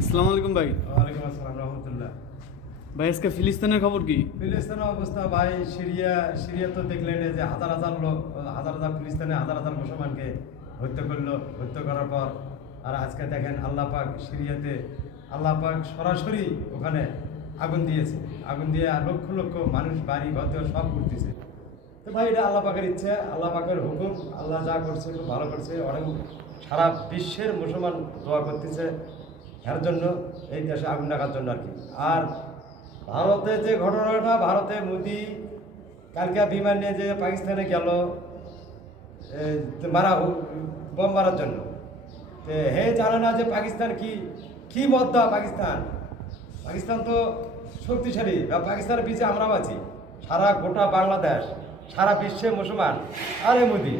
আসসালামু আলাইকুম ভাই। ওয়ালাইকুম আসসালাম রহমতুল্লাহ। ভাই আজকে ফিলিস্তিনের খবর কি? ফিলিস্তিনের অবস্থা ভাই, সিরিয়া তো দেখলেন যে হাজার হাজার লোক, হাজার হাজার ফিলিস্তিনে হাজার হাজার মুসলমানকে হত্যা করার পর আর আজকে দেখেন আল্লাহ পাক সিরিয়াতে আল্লাহ পাক সরাসরি ওখানে আগুন দিয়েছে। আগুন দিয়ে লক্ষ লক্ষ মানুষ বাড়ি ঘর সব ঘুরতেছে। তো ভাই এটা আল্লাহ পাকের ইচ্ছে, আল্লাহ পাকের হুকুম। আল্লাহ যা করছে খুব ভালো করছে। অনেক সারা বিশ্বের মুসলমান দোয়া করতেছে এর জন্য, এই দেশে আগুন রাখার জন্য আর কি। আর ভারতে যে ঘটনাটা, ভারতে মোদি কালকে বিমান নিয়ে যে পাকিস্তানে গেল বোম মারার জন্য, হে জানে না যে পাকিস্তান কি মদ্দা। পাকিস্তান তো শক্তিশালী, বা পাকিস্তানের পিছিয়ে আমরাও আছি। সারা গোটা বাংলাদেশ, সারা বিশ্বে মুসলমান। আরে মোদি,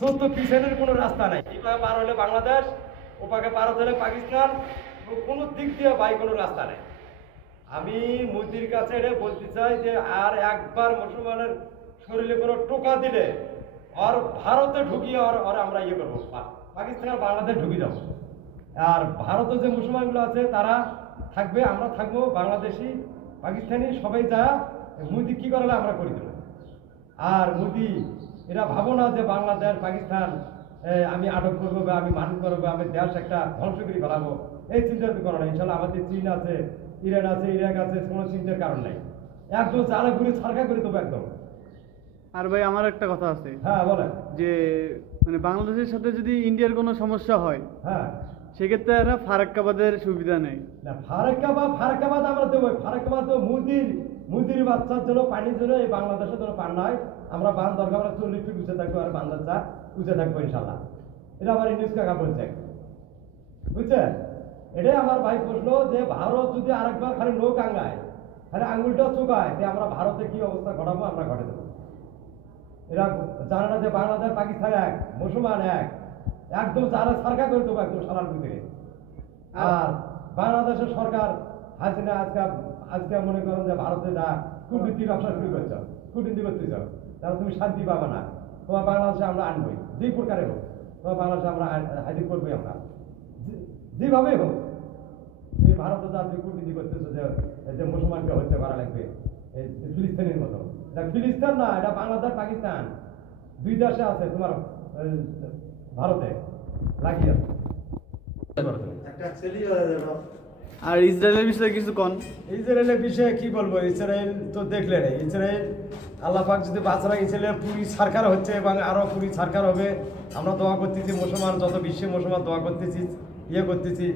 তোর তো পিছনের কোনো রাস্তা নাই। এভাবে পার হলে বাংলাদেশ, ওপাকে পার হলে পাকিস্তান, কোনো দিক দিয়ে ভাই কোনো রাস্তা নেই। আমি মোদির কাছে এটা বলতে চাই যে আর একবার মুসলমানের শরীরে কোনো টোকা দিলে আর ভারতে ঢুকিয়ে আর আমরা ইয়ে করবো, পাকিস্তান আর বাংলাদেশ ঢুকে যাবো। আর ভারতে যে মুসলমানগুলো আছে তারা থাকবে, আমরা থাকবো, বাংলাদেশি পাকিস্তানি সবাই যা মোদি কী করালে আমরা করি দেবো। আর মোদি এরা ভাবো না যে বাংলাদেশ পাকিস্তান আমি আটক করবো বা আমি মানুষ করবো, আমি দেশ একটা ধ্বংস করে ফেলাবো, এই চিন্তা তো করো না। ইনশাল্লাহ আমাদের চীন আছে, ইরান আছে, ইরাক আছে, কোনো চিন্তার কারণ নাই। একদম চালা ঘুরে সরকার করে দেবো একদম। আর ভাই আমার একটা কথা আছে, হ্যাঁ বলে, যে মানে বাংলাদেশের সাথে যদি ইন্ডিয়ার কোনো সমস্যা হয়, হ্যাঁ সেক্ষেত্রে এরা ফারাক্কাবাদের সুবিধা নেই। না, ফারাক্কাবাদ আমরা দেবো। ফারাক্কাবাদ তো মুদির বাচ্চার জন্য, পানির জন্য, এই বাংলাদেশের জন্য পান নয়। আমরা বান দরকার আমরা 40 ফিট উঁচে থাকবো, আর বান্দার চা উঁচে থাকবো ইনশাল্লাহ। এটা আমার ইংলিশ কাকা বলছে, বুঝছেন? এটাই আমার ভাই প্রশ্ন যে ভারত যদি আরেকবার খালি নৌ কাঙ্গায়, খালি আঙুলটা চোখায়, যে আমরা ভারতে কি অবস্থা ঘটাবো, আমরা ঘটে দেবো। এরা জানে না যে বাংলাদেশ পাকিস্তান এক, মুসলমান এক, একদম যারা সরকার করে দেবো একদম সালার ভিতরে। আর বাংলাদেশের সরকার হাসিনা আজকে মনে করেন যে ভারতে যা কূটনীতি ব্যবসা শুরু করছ, কূটনীতি করতেছ, তাহলে তুমি শান্তি পাবে না। তোমার বাংলাদেশে আমরা আনবই, যে প্রকারে হোক তোমার বাংলাদেশে আমরা হাজির করবোই। আমরা যেভাবেই হোক তুমি ভারতে যা তুমি কূটনীতি করতেছো যে মুসলমানকে হত্যা করা লাগবে ফিলিস্তিনের মতো। এটা ফিলিস্তিন না, এটা বাংলাদেশ পাকিস্তান দুই দেশে আছে তোমার ভারতে লাগিয়ে আছে। আর ইসরায়েলের বিষয়ে কিছু কন। ইসরায়েলের বিষয়ে কি বলবো? ইসরায়েল তো দেখলেন, ইসরায়েল আল্লাহ পাক যদি বাঁচারা, ইসরায়েল পুরি সরকার হচ্ছে এবং আরও পুরি সরকার হবে। আমরা দোয়া করতেছি, মুসলমান যত বিশ্বে মুসলমান দোয়া করতেছি, করতেছি